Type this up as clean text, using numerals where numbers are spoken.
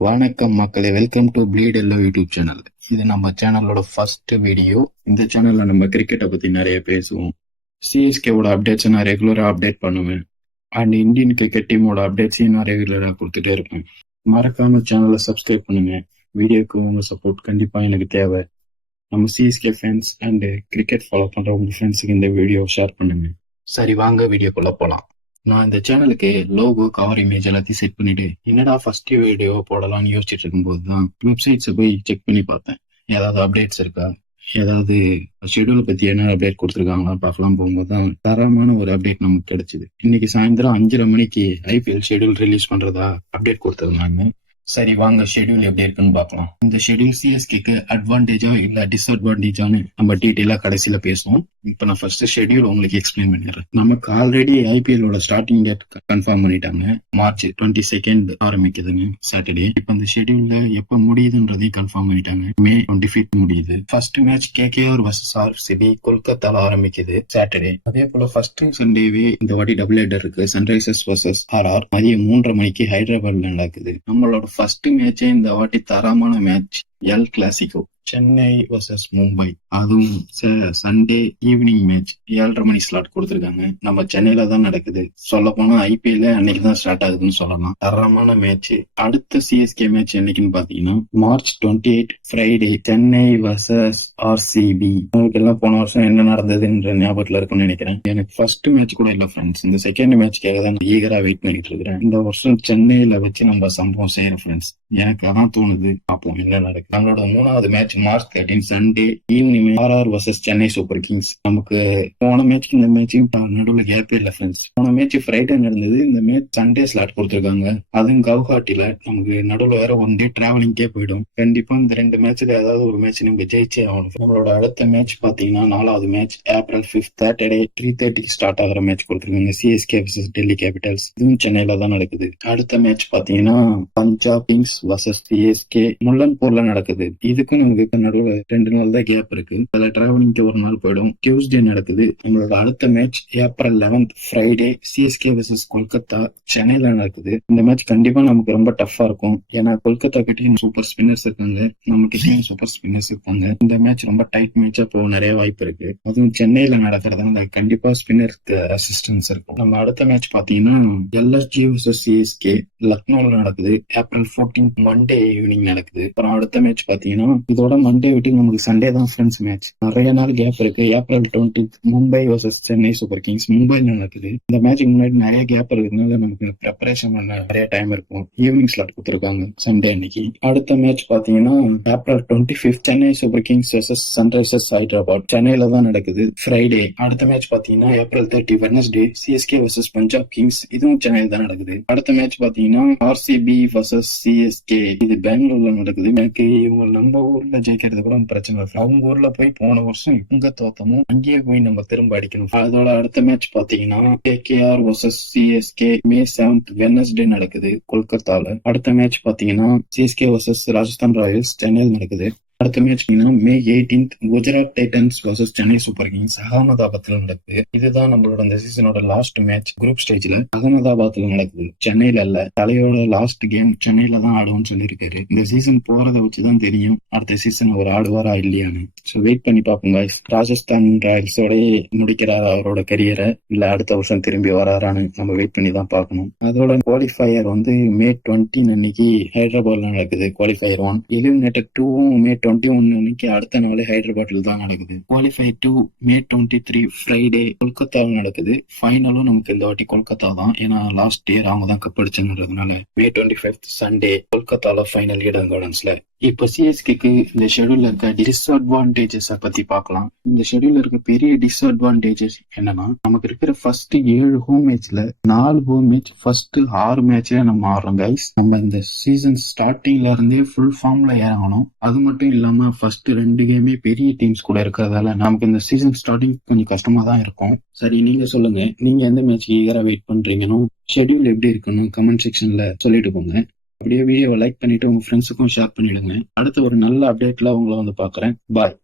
வணக்கம் மக்களே, welcome to bleed yellow YouTube channel. இது நம்ம சேனலோட ஃபர்ஸ்ட் வீடியோ. இந்த சேனல்ல நம்ம கிரிக்கெட்டை பத்தி நிறைய பேசுவோம். சிஎஸ்கேவோட அப்டேட்ஸ் நான் ரெகுலரா அப்டேட் பண்ணுவேன். அண்ட் இந்தியன் கிரிக்கெட் டீமோட அப்டேட்ஸையும் நான் ரெகுலரா கொடுத்துட்டே இருப்பேன். மறக்காம சேனலை சப்ஸ்கிரைப் பண்ணுங்க. வீடியோக்கு உங்க சப்போர்ட் கண்டிப்பா எனக்கு தேவை. நம்ம CSK fans and cricket follow பண்ற உங்க ஃப்ரெண்ட்ஸுக்கு இந்த வீடியோ ஷேர் பண்ணுங்க. சரி, வாங்க வீடியோக்குள்ள போலாம். நான் இந்த சேனலுக்கு லோகோ, கவர் இமேஜ் எல்லாத்தையும் செட் பண்ணிட்டு என்னடா ஃபர்ஸ்ட் வீடியோ போடலாம்னு யோசிச்சுட்டு இருக்கும்போது தான் வெப்சைட்ஸை போய் செக் பண்ணி பார்த்தேன். ஏதாவது அப்டேட்ஸ் இருக்கா, ஏதாவது ஷெடியூல் பத்தி என்ன அப்டேட் கொடுத்துருக்காங்களா பார்க்கலாம். போகும்போது தான் தரமான ஒரு அப்டேட் நமக்கு கிடைச்சது. இன்னைக்கு சாயந்தரம் 5:30 மணிக்கு ஐபிஎல் ஷெடியூல் ரிலீஸ் பண்றதா அப்டேட் கொடுத்துருந்தாங்க. சரி, வாங்க ஷெடியூல் எப்படி இருக்குன்னு பார்க்கலாம். இந்த ஷெடியூல் சிஎஸ்கேக்கு அட்வான்டேஜா இல்ல டிஸ்அட்வான்டேஜான்னு நம்ம டீட்டெயிலா கடைசியில பேசுவோம். இப்ப நான் ஃபர்ஸ்ட் ஷெடியூல் உங்களுக்கு எக்ஸ்பிளைன் பண்ணிடுறேன். நமக்கு already IPL starting date confirm பண்ணிட்டாங்க. மார்ச் 22 ஆரம்பிக்குதுன்னு சாட்டர்டே. இப்ப இந்த ஷெடியூல்ல எப்ப முடியுதுன்றதையும் கன்ஃபார்ம் பண்ணிட்டாங்க. மே 25 முடியுது. First match KKR versus RCB கொல்கத்தால ஆரம்பிக்குது சாட்டர்டே. அதே போல ஃபர்ஸ்ட் சண்டேவே இந்த வாட்டி டபுள் ஹெட்டர் இருக்கு. சன்ரைசர்ஸ் வர்சஸ் ஆர்ஆர் மதியம் 3:30 மணிக்கு ஹைதராபாத்ல நடக்குது. நம்மளோட ஃபர்ஸ்ட் மேட்சே இந்த வாட்டி தரமான match, L Clasico, Chennai versus Mumbai. அதுவும் சண்டே ஈவினிங் மேட்ச் 7:30 மணி ஸ்லாட் கொடுத்துருக்காங்க. நம்ம சென்னையில தான் நடக்குது. சொல்ல போனா ஐபிஎல் அன்னைக்கு தான் ஸ்டார்ட் ஆகுதுன்னு சொல்லலாம். தரமான மேட்ச். அடுத்த சிஎஸ்கே மேட்ச் என்னைக்குன்னு பாத்தீங்கன்னா March 28 Friday, Chennai versus RCB. உங்களுக்கு எல்லாம் போன வருஷம் என்ன நடந்ததுன்ற ஞாபகத்துல இருக்கும்னு நினைக்கிறேன். எனக்கு ஃபர்ஸ்ட் மேட்ச் கூட இல்ல ஃப்ரெண்ட்ஸ். இந்த செகண்ட் மேட்ச்க்காக தான் நான் ஈகரா வெயிட் பண்ணிட்டு இருக்கிறேன். இந்த வருஷம் சென்னையில வச்சு நம்ம சம்பவம் செய்யறோம் ஃப்ரெண்ட்ஸ். எனக்கு அதான் தோணுது. பார்ப்போம் என்ன நடக்குது. நம்மளோட 3வது match March 13 Sunday evening RR versus Chennai Super Kings. நமக்கு போன மேட்ச்க்கு இந்த மேட்சும் நடுவில் கேப்பே இல்ல ஃப்ரெண்ட்ஸ். போன மேட்ச் ஃப்ரைடே நடந்தது. இந்த மேட்ச் சண்டே ஸ்லாட் கொடுத்துருக்காங்க. அதுவும் கவுஹாட்டில. நமக்கு நடுவில் வேற ஒன் டே டிராவலிங்கே போயிடும். கண்டிப்பா இந்த 2 மேட்ச்ல ஏதாவது ஒரு மேட்ச் நம்ம ஜெயிச்சே ஆகணும். நம்மளோட அடுத்த மேட்ச் பாத்தீங்கன்னா 4வது மேட்ச் ஏப்ரல் 5 சாட்டர்டே 3:30 ஸ்டார்ட் ஆகிற மேட்ச் கொடுத்துருக்காங்க. CSK versus Delhi Capitals. இதுவும் சென்னையில தான் நடக்குது. அடுத்த மேட்ச் பாத்தீங்கன்னா பஞ்சாப் கிங்ஸ் வர்சஸ் சிஎஸ்கே முல்லன்பூர்ல நடக்குது. இதுக்கும் நமக்கு நடுவில் 2 நாள் தான் கேப் இருக்கு. அதுல டிராவலிங்க்கு ஒரு நாள் போயிடும். டியூஸ்டே நடக்குது. நம்மளோட அடுத்த match April 11 Friday CSK versus Kolkata சென்னையில நடக்குது. இந்த மேட்ச் கண்டிப்பா நமக்கு ரொம்ப டஃபா இருக்கும். ஏன்னா கொல்கத்தா கிட்டயும் சூப்பர் ஸ்பின்னர்ஸ் இருக்காங்க, நம்ம கிட்டயும் சூப்பர் ஸ்பின்னர்ஸ் இருக்காங்க. இந்த மேட்ச் ரொம்ப டைட் மேட்சா போக நிறைய வாய்ப்பு இருக்கு. அதுவும் சென்னையில நடக்கிறதுனால கண்டிப்பா ஸ்பின்னருக்கு அசிஸ்டன்ஸ் இருக்கும். நம்ம அடுத்த மேட்ச் பாத்தீங்கன்னா எல்எஸ்ஜி வர்சஸ் சிஎஸ்கே லக்னோல நடக்குது. ஏப்ரல் 14 மண்டே ஈவினிங் நடக்குது. அப்புறம் அடுத்த மேட்ச் பாத்தீங்கன்னா இதோட மண்டே விட்டு நமக்கு சண்டே தான் ஃப்ரெண்ட்ஸ் மேட்ச். நிறைய நாள் கேப் இருக்கு. April 20 Mumbai versus Chennai Super Kings மும்பைல நடக்குது. இந்த மேட்சுக்கு முன்னாடி நிறைய கேப் இருக்கிறதுனால நமக்கு ப்ரிப்பரேஷன் பண்ண நிறைய டைம் இருக்கும். ஈவினிங் ஸ்லாட் கொடுத்துருக்காங்க சண்டே அன்னைக்கு. அடுத்த மேட்ச் பாத்தீங்கன்னா April 25 Chennai Super Kings versus Sunrisers Hyderabad சென்னையில தான் நடக்குது ஃப்ரைடே. அடுத்த மேட்ச் பாத்தீங்கன்னா April 30 Wednesday CSK versus Punjab Kings. இதுவும் சென்னையில தான் நடக்குது. அடுத்த மேட்ச் பாத்தீங்கன்னா ஆர்சிபி வர்சஸ் சிஎஸ்கே. இது பெங்களூர்ல நடக்குது. எனக்கு இவங்க நம்ம ஊர்ல ஜெயிக்கிறது கூட பிரச்சனை இல்லை. அவங்க ஊர்ல போய் போன வருஷம் இங்க தோத்தமும் அங்கேயே போய் நம்ம திரும்ப அடிக்கணும். அதோட அடுத்த மேட்ச் பாத்தீங்கன்னா கேகேஆர் வர்சஸ் சிஎஸ்கே மே 7 வெட்னஸ்டே நடக்குது கொல்கத்தால. அடுத்த மேட்ச் பாத்தீங்கன்னா சிஎஸ்கே வர்சஸ் ராஜஸ்தான் ராயல்ஸ் சென்னையில் நடக்குது. அடுத்த match May 18 Gujarat Titans versus Chennai Super Kings அகமதாபாத்ல நடக்குது. இதுதான் நம்மளோட இந்த சீசனோட லாஸ்ட் மேட்ச். குரூப் ஸ்டேஜ்ல அகமதாபாத்ல நடக்குது, சென்னையில இல்ல. தலையோட லாஸ்ட் கேம் சென்னையில தான் ஆடுவோம்னு சொல்லியிருக்காரு. இந்த சீசன் போறதை வச்சுதான் தெரியும் அடுத்த சீசன் ஒரு ஆடுவாரா இல்லையான்னு. சோ வெயிட் பண்ணி பாப்போம். ராஜஸ்தான் ராயல்ஸோட முடிக்கிறாரு அவரோட கரியரை, இல்ல அடுத்த வருஷம் திரும்பி வராரான்னு நம்ம வெயிட் பண்ணி தான் பார்க்கணும். அதோட குவாலிஃபயர் மே 20 அன்னைக்கு ஹைதராபாத்ல நடக்குது. குவாலிஃபயர் 1. எலிமினேட்டர் 2 மே 21 அன்னைக்கு அடுத்த நாள் ஹைதராபாத்ல தான் நடக்குது. குவாலிஃபை 2 மே 23 ஃப்ரைடே கொல்கத்தாவில் நடக்குது. ஃபைனலும் நமக்கு இந்த வாட்டி கொல்கத்தா தான். ஏன்னா லாஸ்ட் இயர் அவங்க தான் கப் அடிச்சுன்றதுனால மே 25 சண்டே கொல்கத்தால ஃபைனல் ஈடன் கார்டன்ஸ்ல. இப்ப சிஎஸ்கேக்கு இந்த ஷெடியூல்ல இருக்க டிஸ்அட்வான்டேஜஸ் பத்தி பார்க்கலாம். இந்த ஷெடியூல்ல இருக்க பெரிய டிஸ்அட்வான்டேஜஸ் என்னன்னா, நமக்கு இருக்கிற ஃபர்ஸ்ட் 7 ஹோம் மேட்ச்ல 4 ஹோம் மேட்ச் ஃபர்ஸ்ட் 6 மேட்ச்ல நம்ம ஆடுறோம் கைஸ். நம்ம இந்த சீசன் ஸ்டார்டிங்ல இருந்தே ஃபுல் ஃபார்ம்ல இறங்கணும். அது மட்டும் இல்லாம ஃபர்ஸ்ட் 2 கேமே பெரிய டீம்ஸ் கூட இருக்கிறதால நமக்கு இந்த சீசன் ஸ்டார்டிங் கொஞ்சம் கஷ்டமா தான் இருக்கும். சரி, நீங்க சொல்லுங்க, நீங்க எந்த மேட்ச்க்கு ஈகரா வெயிட் பண்றீங்கன்னு, ஷெடியூல் எப்படி இருக்குன்னு கமெண்ட் செக்ஷன்ல சொல்லிட்டு போங்க. அப்படியே வீடியோவை லைக் பண்ணிட்டு உங்க ஃப்ரெண்ட்ஸுக்கும் ஷேர் பண்ணிடுங்க. அடுத்து ஒரு நல்ல அப்டேட்ல உங்களை வந்து பாக்குறேன். பாய்.